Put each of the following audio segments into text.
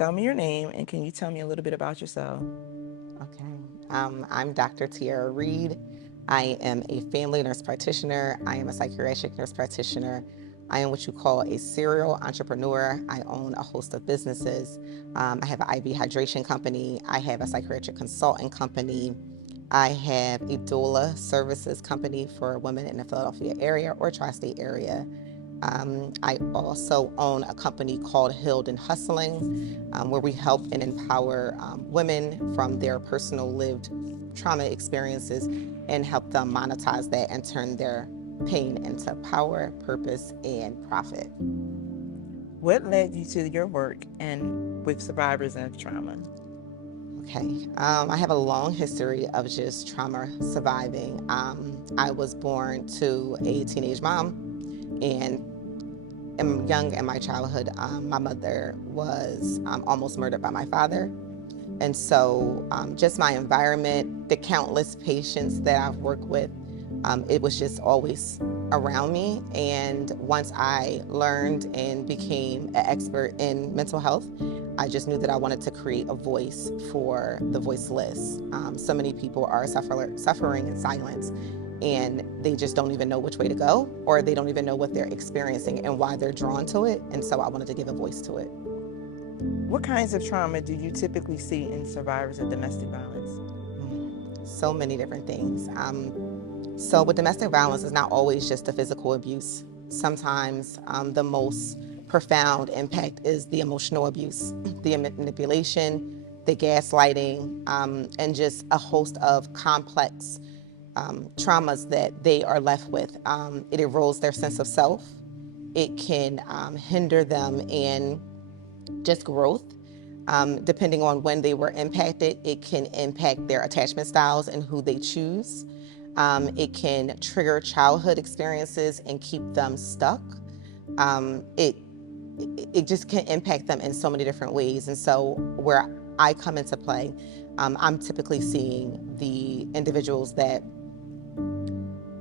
Tell me your name and can you tell me a little bit about yourself? Okay. I'm Dr. Tiara Reid. I am a family nurse practitioner. I am a psychiatric nurse practitioner. I am what you call a serial entrepreneur. I own a host of businesses. I have an IV hydration company. I have a psychiatric consulting company. I have a doula services company for women in the Philadelphia area or tri-state area. I also own a company called Healed and Hustling, where we help and empower women from their personal lived trauma experiences and help them monetize that and turn their pain into power, purpose, and profit. What led you to your work and with survivors of trauma? Okay, I have a long history of just trauma surviving. I was born to a teenage mom and young in my childhood. My mother was almost murdered by my father. And so just my environment, the countless patients that I've worked with, it was just always around me. And once I learned and became an expert in mental health, I just knew that I wanted to create a voice for the voiceless. So many people are suffering in silence, and they just don't even know which way to go, or they don't even know what they're experiencing and why they're drawn to it. And so I wanted to give a voice to it. What kinds of trauma do you typically see in survivors of domestic violence? So many different things. So with domestic violence, it's not always just the physical abuse. Sometimes the most profound impact is the emotional abuse, the manipulation, the gaslighting, and just a host of complex traumas that they are left with. It erodes their sense of self. It can hinder them in just growth. Depending on when they were impacted, it can impact their attachment styles and who they choose. It can trigger childhood experiences and keep them stuck. It just can impact them in so many different ways. And so where I come into play, I'm typically seeing the individuals that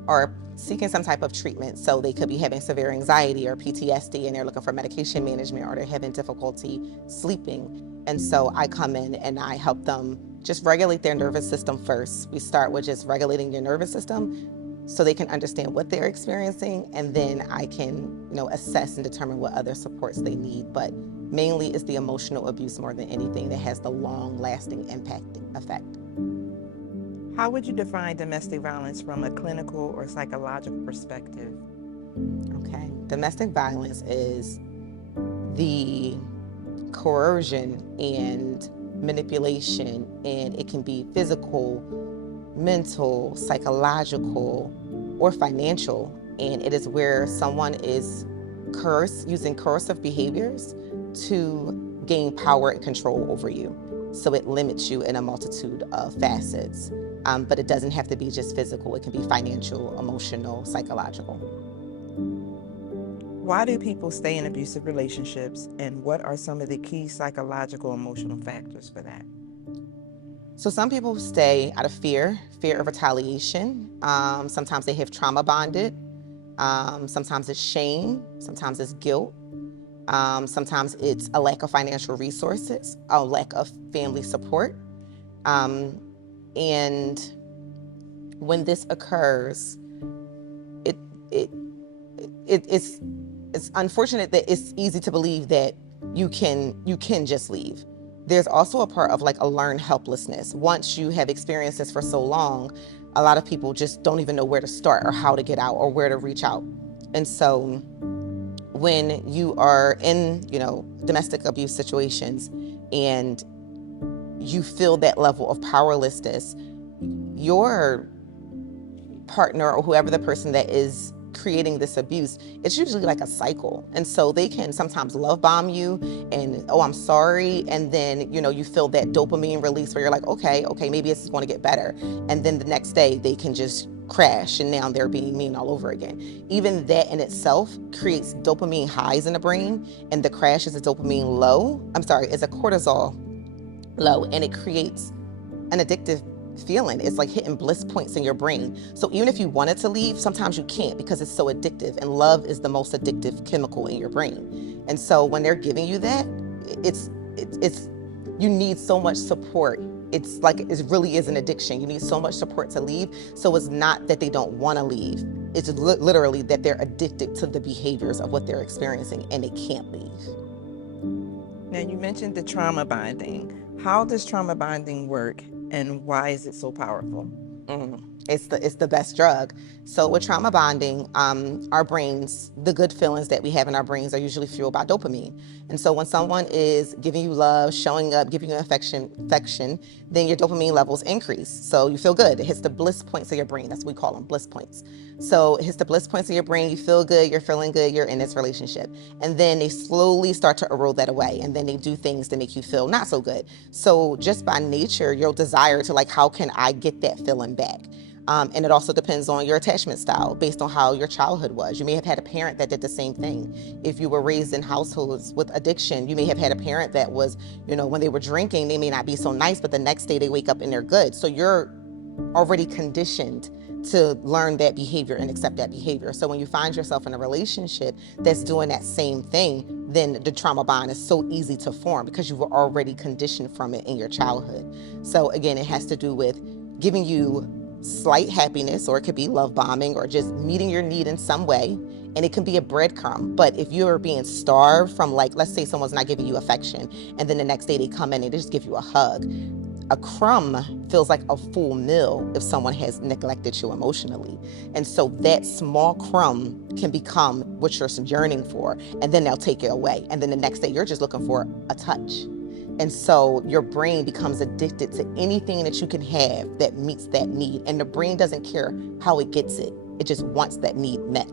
are seeking some type of treatment. So they could be having severe anxiety or PTSD and they're looking for medication management, or they're having difficulty sleeping. And so I come in and I help them just regulate their nervous system first. We start with just regulating your nervous system so they can understand what they're experiencing, and then I can, assess and determine what other supports they need. But mainly it's the emotional abuse more than anything that has the long-lasting effect. How would you define domestic violence from a clinical or psychological perspective? Okay, domestic violence is the coercion and manipulation, and it can be physical, mental, psychological, or financial. And it is where someone is using coercive behaviors to gain power and control over you. So it limits you in a multitude of facets. But it doesn't have to be just physical. It can be financial, emotional, psychological. Why do people stay in abusive relationships, and what are some of the key psychological emotional factors for that? So some people stay out of fear of retaliation. Sometimes they have trauma bonded. Sometimes it's shame. Sometimes it's guilt. Sometimes it's a lack of financial resources, a lack of family support. And when this occurs, it, it, it's unfortunate that it's easy to believe that you can just leave. There's also a part of like a learned helplessness. Once you have experienced this for so long, a lot of people just don't even know where to start or how to get out or where to reach out. And so when you are in, domestic abuse situations and you feel that level of powerlessness, your partner or whoever the person that is creating this abuse, it's usually like a cycle. And so they can sometimes love bomb you and, oh, I'm sorry. And then, you feel that dopamine release where you're like, okay, maybe this is going to get better. And then the next day they can just crash and now they're being mean all over again. Even that in itself creates dopamine highs in the brain, and the crash is a is a cortisol low, and it creates an addictive feeling. It's like hitting bliss points in your brain. So even if you wanted to leave, sometimes you can't because it's so addictive, and love is the most addictive chemical in your brain. And so when they're giving you that, it's it's you need so much support. It's like it really is an addiction. You need so much support to leave. So it's not that they don't want to leave. It's literally that they're addicted to the behaviors of what they're experiencing and they can't leave. Now, you mentioned the trauma bonding. How does trauma bonding work, and why is it so powerful? It's the best drug. So with trauma bonding, our brains, the good feelings that we have in our brains are usually fueled by dopamine. And so when someone is giving you love, showing up, giving you affection, then your dopamine levels increase. So you feel good. It hits the bliss points of your brain. That's what we call them, bliss points. So it hits the bliss points of your brain. You feel good. You're feeling good. You're in this relationship. And then they slowly start to erode that away. And then they do things to make you feel not so good. So just by nature, your desire to like, how can I get that feeling back? And it also depends on your attachment style based on how your childhood was. You may have had a parent that did the same thing. If you were raised in households with addiction, you may have had a parent that was, when they were drinking, they may not be so nice, but the next day they wake up and they're good. So you're already conditioned to learn that behavior and accept that behavior. So when you find yourself in a relationship that's doing that same thing, then the trauma bond is so easy to form because you were already conditioned from it in your childhood. So again, it has to do with giving you slight happiness, or it could be love bombing, or just meeting your need in some way. And it can be a breadcrumb. But if you're being starved from, like, let's say someone's not giving you affection, and then the next day they come in and they just give you a hug. A crumb feels like a full meal if someone has neglected you emotionally. And so that small crumb can become what you're yearning for, and then they'll take it away. And then the next day you're just looking for a touch. And so your brain becomes addicted to anything that you can have that meets that need. And the brain doesn't care how it gets it. It just wants that need met.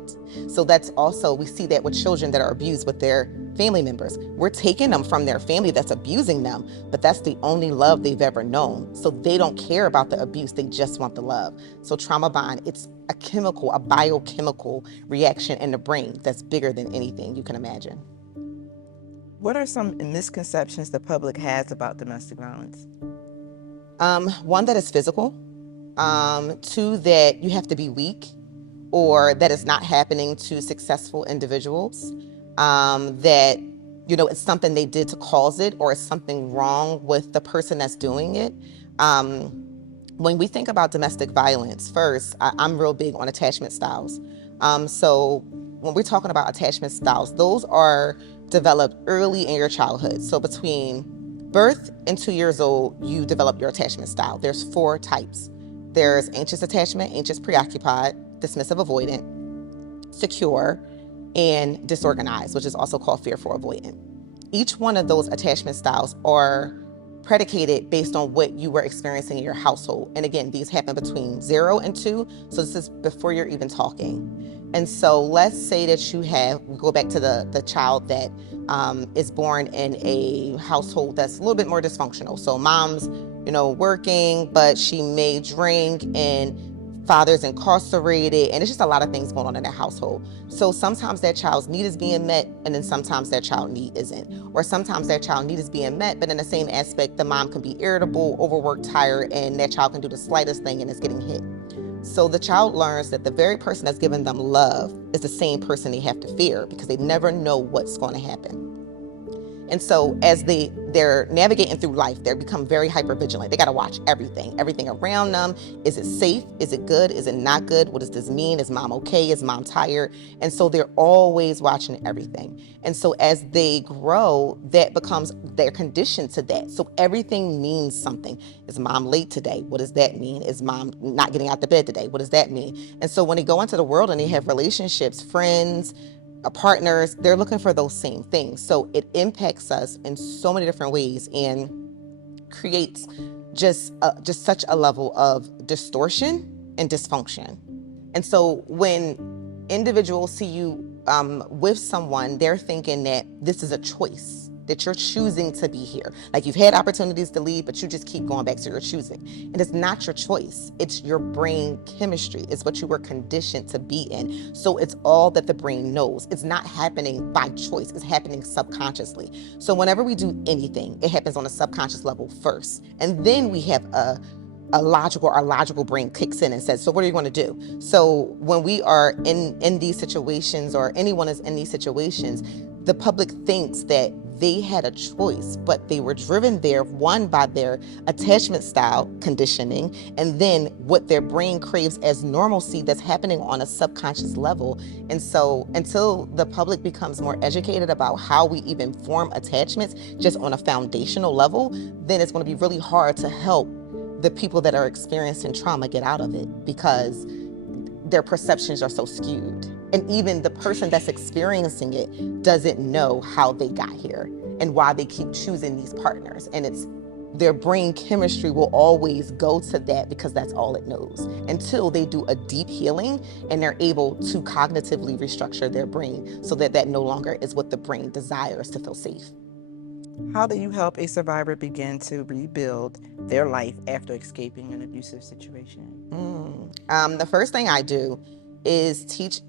So that's also, we see that with children that are abused with their family members. We're taking them from their family that's abusing them, but that's the only love they've ever known. So they don't care about the abuse, they just want the love. So trauma bond, it's a chemical, a biochemical reaction in the brain that's bigger than anything you can imagine. What are some misconceptions the public has about domestic violence? One, that it's physical. Two, that you have to be weak, or that it's not happening to successful individuals. That, it's something they did to cause it, or it's something wrong with the person that's doing it. When we think about domestic violence, first, I'm real big on attachment styles. So when we're talking about attachment styles, those are developed early in your childhood. So between birth and 2 years old, you develop your attachment style. There's 4 types. There's anxious attachment, anxious preoccupied, dismissive avoidant, secure, and disorganized, which is also called fearful avoidant. Each one of those attachment styles are predicated based on what you were experiencing in your household. And again, these happen between 0 and 2, so this is before you're even talking. And so let's say that we go back to the child that is born in a household that's a little bit more dysfunctional. So mom's, working, but she may drink, and father's incarcerated, and it's just a lot of things going on in that household. So sometimes that child's need is being met, and then sometimes that child need isn't. Or sometimes that child need is being met, but in the same aspect, the mom can be irritable, overworked, tired, and that child can do the slightest thing and it's getting hit. So the child learns that the very person that's giving them love is the same person they have to fear, because they never know what's going to happen. And so as they're navigating through life, they become very hypervigilant. They got to watch everything around them. Is it safe? Is it good? Is it not good? What does this mean? Is mom okay? Is mom tired? And so they're always watching everything. And so as they grow, they're conditioned to that. So everything means something. Is mom late today? What does that mean? Is mom not getting out of bed today? What does that mean? And so when they go into the world and they have relationships, friends, partners, they're looking for those same things. So it impacts us in so many different ways and creates just such a level of distortion and dysfunction. And so when individuals see you with someone, they're thinking that this is a choice, that you're choosing to be here. Like you've had opportunities to leave, but you just keep going back to your choosing. And it's not your choice. It's your brain chemistry. It's what you were conditioned to be in. So it's all that the brain knows. It's not happening by choice. It's happening subconsciously. So whenever we do anything, it happens on a subconscious level first. And then we have our logical brain kicks in and says, so what are you going to do? So when we are in these situations, or anyone is in these situations, the public thinks that they had a choice, but they were driven there, one, by their attachment style conditioning, and then what their brain craves as normalcy that's happening on a subconscious level. And so until the public becomes more educated about how we even form attachments just on a foundational level, then it's going to be really hard to help the people that are experiencing trauma get out of it, because their perceptions are so skewed. And even the person that's experiencing it doesn't know how they got here and why they keep choosing these partners. And it's their brain chemistry will always go to that because that's all it knows, until they do a deep healing and they're able to cognitively restructure their brain so that that no longer is what the brain desires to feel safe. How do you help a survivor begin to rebuild their life after escaping an abusive situation? The first thing I do is teach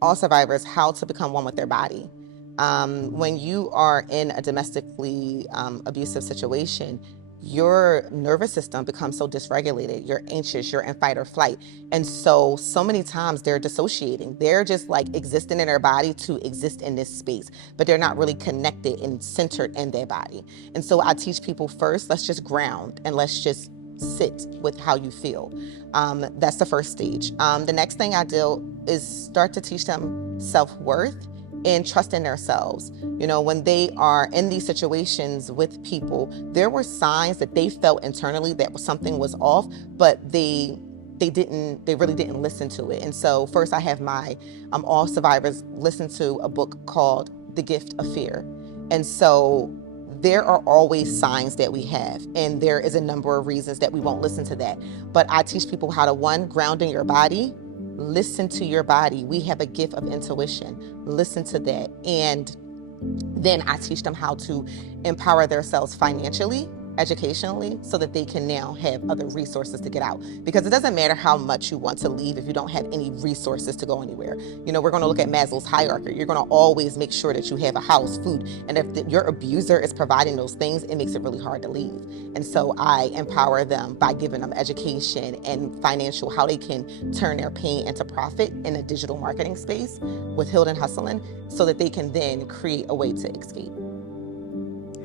all survivors how to become one with their body. When you are in a domestically abusive situation, your nervous system becomes so dysregulated. You're anxious, you're in fight or flight. And so many times they're dissociating. They're just like existing in their body to exist in this space, but they're not really connected and centered in their body. And so I teach people, first, let's just ground and let's just sit with how you feel. That's the first stage. The next thing I do is start to teach them self-worth and trust in themselves. You know, when they are in these situations with people, there were signs that they felt internally that something was off, but they really didn't listen to it. And so first I have my all survivors listen to a book called The Gift of Fear. And so there are always signs that we have, and there is a number of reasons that we won't listen to that. But I teach people how to, one, ground in your body, listen to your body. We have a gift of intuition. Listen to that. And then I teach them how to empower themselves financially, educationally, so that they can now have other resources to get out. Because it doesn't matter how much you want to leave if you don't have any resources to go anywhere. You know, we're going to look at Maslow's hierarchy. You're going to always make sure that you have a house, food. And if your abuser is providing those things, it makes it really hard to leave. And so I empower them by giving them education and financial, how they can turn their pain into profit in a digital marketing space with Hilden Hustling, so that they can then create a way to escape.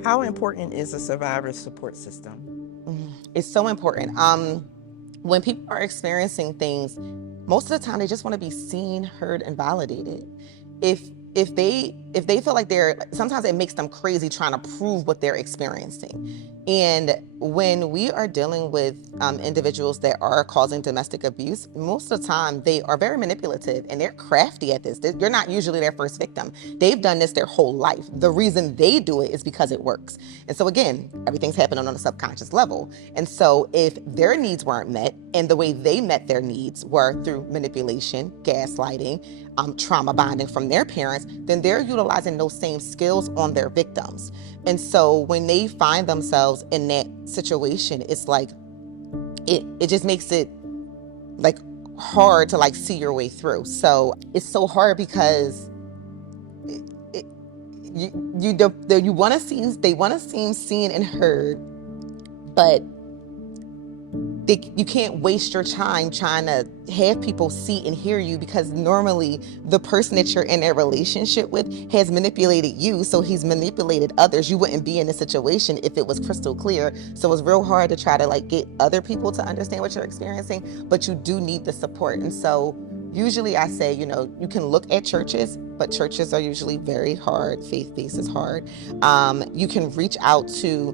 How important is a survivor support system? It's so important. When people are experiencing things, most of the time they just want to be seen, heard, and validated. If they feel like sometimes it makes them crazy trying to prove what they're experiencing. And when we are dealing with individuals that are causing domestic abuse, most of the time they are very manipulative and they're crafty at this. You're not usually their first victim. They've done this their whole life. The reason they do it is because it works. And so again, everything's happening on a subconscious level. And so if their needs weren't met, and the way they met their needs were through manipulation, gaslighting, trauma bonding from their parents, then they're utilizing those same skills on their victims. And so when they find themselves in that situation, it's like, it just makes it like hard to like see your way through. So it's so hard because they want to seem seen and heard, but you can't waste your time trying to have people see and hear you, because normally the person that you're in a relationship with has manipulated you, so he's manipulated others. You wouldn't be in a situation if it was crystal clear. So it's real hard to try to like get other people to understand what you're experiencing, but you do need the support. And so usually I say, you know, you can look at churches, but churches are usually very hard. Faith-based is hard. You can reach out to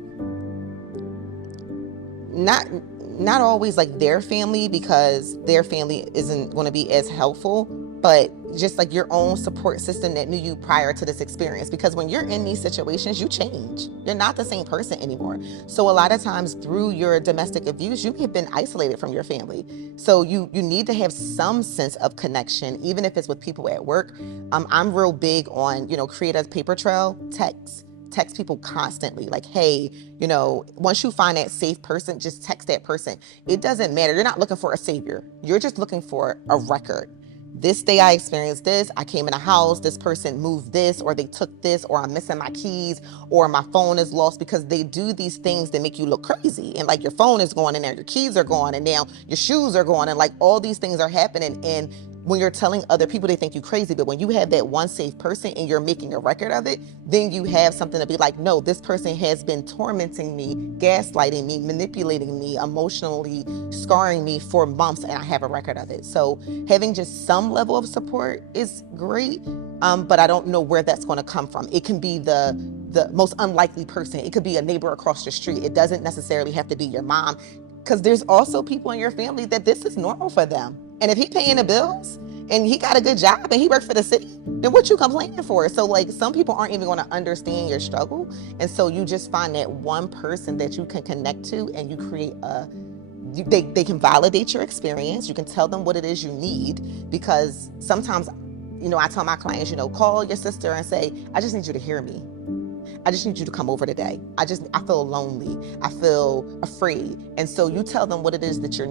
not always like their family, because their family isn't going to be as helpful, but just like your own support system that knew you prior to this experience. Because when you're in these situations, you change. You're not the same person anymore. So a lot of times through your domestic abuse, you have been isolated from your family. So you need to have some sense of connection, even if it's with people at work. I'm real big on, you know, create a paper trail, text people constantly, like, hey, you know, once you find that safe person, just text that person. It doesn't matter. You're not looking for a savior. You're just looking for a record. This day I experienced this, I came in a house, this person moved this, or they took this, or I'm missing my keys, or my phone is lost, because they do these things that make you look crazy. And like your phone is going in there, your keys are gone, and now your shoes are gone, and like all these things are happening. And when you're telling other people, they think you crazy. But when you have that one safe person and you're making a record of it, then you have something to be like, no, this person has been tormenting me, gaslighting me, manipulating me, emotionally scarring me for months, and I have a record of it. So having just some level of support is great, but I don't know where that's going to come from. It can be the most unlikely person. It could be a neighbor across the street. It doesn't necessarily have to be your mom, because there's also people in your family that this is normal for them. And if he paying the bills and he got a good job and he worked for the city, then what you complaining for? So like, some people aren't even going to understand your struggle. And so you just find that one person that you can connect to, and you create they can validate your experience. You can tell them what it is you need, because sometimes, I tell my clients, call your sister and say, I just need you to hear me. I just need you to come over today. I feel lonely. I feel afraid. And so you tell them what it is that you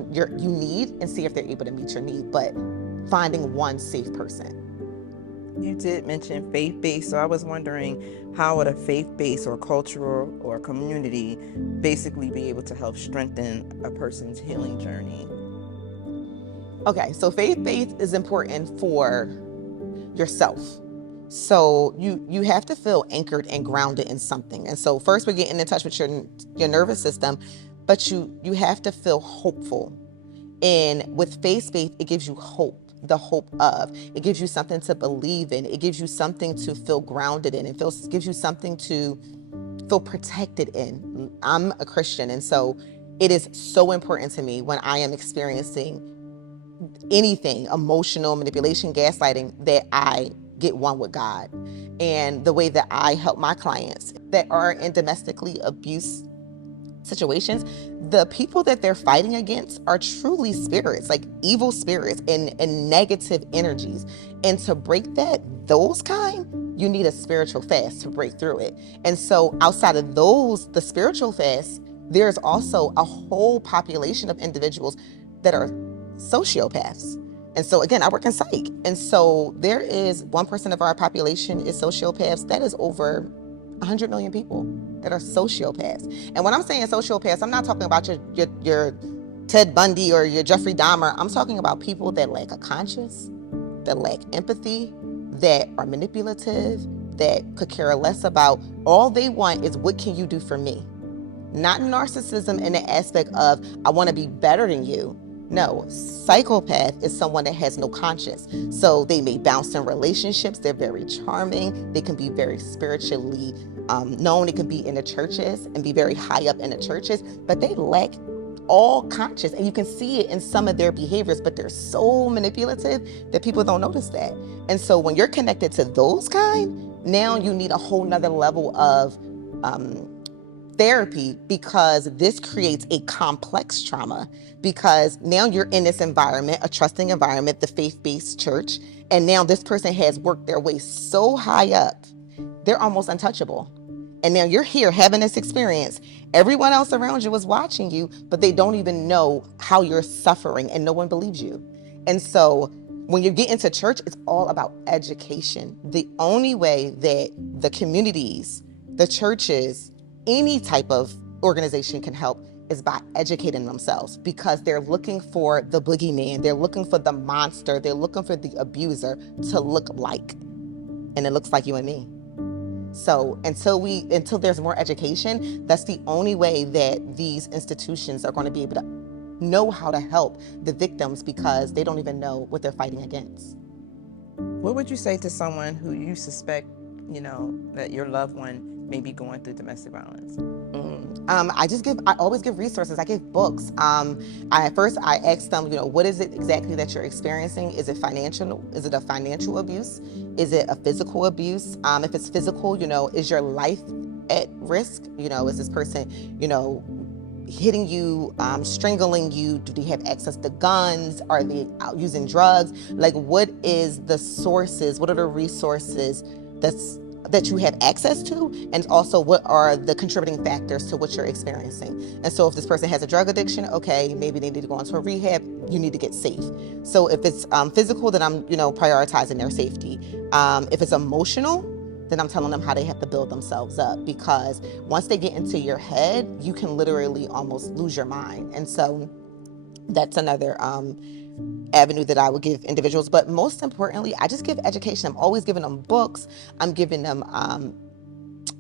need, and see if they're able to meet your need. But finding one safe person. You did mention faith-based, so I was wondering, how would a faith-based or cultural or community basically be able to help strengthen a person's healing journey? Okay, so faith-based is important for yourself. So you have to feel anchored and grounded in something. And so first, we're getting in touch with your nervous system, but you have to feel hopeful. And with faith-based, it gives you hope. The hope of it gives you something to believe in. It gives you something to feel grounded in. It gives you something to feel protected in. I'm a Christian, and so it is so important to me when I am experiencing anything, emotional manipulation, gaslighting, that I get one with God. And the way that I help my clients that are in domestically abuse situations, the people that they're fighting against are truly spirits, like evil spirits and negative energies. And to break those kind, you need a spiritual fast to break through it. And so outside of those, the spiritual fast, there's also a whole population of individuals that are sociopaths. And so again, I work in psych. And so there is 1% of our population is sociopaths. That is over 100 million people that are sociopaths. And when I'm saying sociopaths, I'm not talking about your Ted Bundy or your Jeffrey Dahmer. I'm talking about people that lack a conscience, that lack empathy, that are manipulative, that could care less about, all they want is, what can you do for me? Not narcissism in the aspect of, I want to be better than you. No, psychopath is someone that has no conscience. So they may bounce in relationships. They're very charming. They can be very spiritually known. They can be in the churches and be very high up in the churches, but they lack all conscience. And you can see it in some of their behaviors, but they're so manipulative that people don't notice that. And so when you're connected to those kind, now you need a whole nother level of therapy, because this creates a complex trauma, because now you're in this environment, a trusting environment, the faith-based church, and now this person has worked their way so high up, they're almost untouchable. And now you're here having this experience. Everyone else around you is watching you, but they don't even know how you're suffering, and no one believes you. And so when you get into church, it's all about education. The only way that the communities, the churches, any type of organization can help is by educating themselves, because they're looking for the boogeyman, they're looking for the monster, they're looking for the abuser to look like, and it looks like you and me. So until there's more education, that's the only way that these institutions are going to be able to know how to help the victims, because they don't even know what they're fighting against. What would you say to someone who you suspect, that your loved one may be going through domestic violence? I always give resources. I give books. I ask them, what is it exactly that you're experiencing? Is it financial? Is it a financial abuse? Is it a physical abuse? If it's physical, is your life at risk? Is this person, hitting you, strangling you? Do they have access to guns? Are they out using drugs? Like, what is the sources? What are the resources that you have access to, and also what are the contributing factors to what you're experiencing? And so if this person has a drug addiction, okay, maybe they need to go into a rehab, you need to get safe. So if it's physical, then I'm prioritizing their safety. If it's emotional, then I'm telling them how they have to build themselves up, because once they get into your head, you can literally almost lose your mind. And so that's another avenue that I would give individuals. But most importantly, I just give education. I'm always giving them books. I'm giving them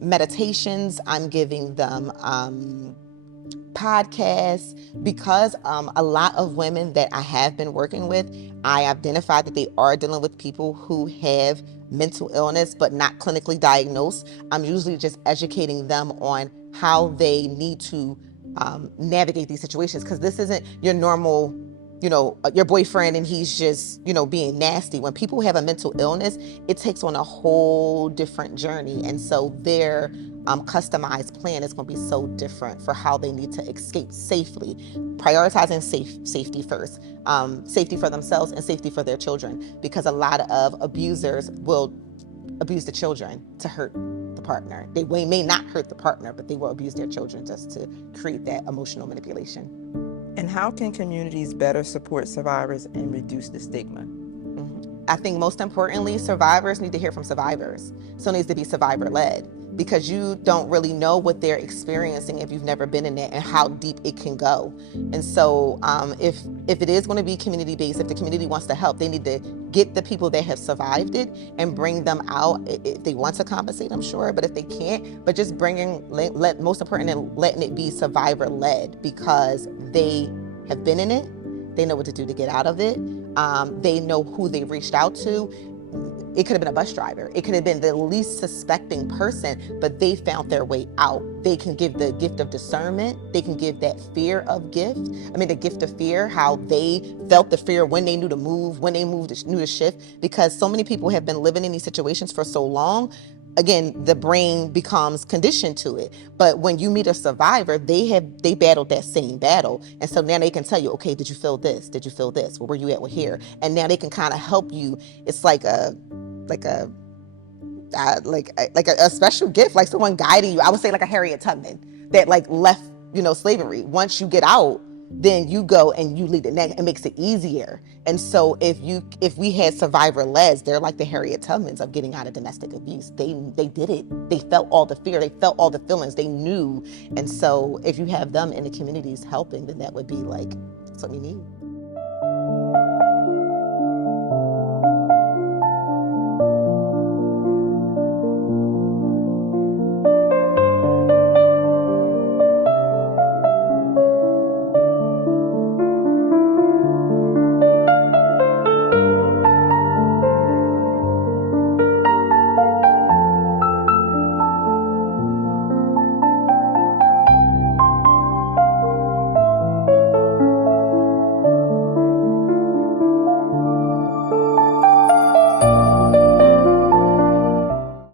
meditations. I'm giving them podcasts, because a lot of women that I have been working with, I identified that they are dealing with people who have mental illness but not clinically diagnosed. I'm usually just educating them on how they need to navigate these situations, because this isn't your normal, your boyfriend and he's just, being nasty. When people have a mental illness, it takes on a whole different journey. And so their customized plan is going to be so different for how they need to escape safely, prioritizing safety first, safety for themselves and safety for their children, because a lot of abusers will abuse the children to hurt the partner. They may not hurt the partner, but they will abuse their children just to create that emotional manipulation. And how can communities better support survivors and reduce the stigma? I think most importantly, survivors need to hear from survivors. So it needs to be survivor-led, because you don't really know what they're experiencing if you've never been in it and how deep it can go. And so if it is going to be community-based, if the community wants to help, they need to get the people that have survived it and bring them out. If they want to compensate, I'm sure, but if they can't, but just most important, letting it be survivor-led, because they have been in it, they know what to do to get out of it. They know who they reached out to. It could have been a bus driver. It could have been the least suspecting person, but they found their way out. They can give the gift of discernment. They can give that fear of gift. The gift of fear, how they felt the fear when they knew to move, when they knew to shift, because so many people have been living in these situations for so long. Again, the brain becomes conditioned to it. But when you meet a survivor, they battled that same battle. And so now they can tell you, okay, did you feel this? Did you feel this? Where were you at with here? And now they can kind of help you. It's like a special gift, like someone guiding you. I would say like a Harriet Tubman that left, slavery. Once you get out, then you go and you lead it. It makes it easier. And so if we had survivor-leds, they're like the Harriet Tubmans of getting out of domestic abuse. They did it. They felt all the fear. They felt all the feelings. They knew. And so if you have them in the communities helping, then that would be that's what we need.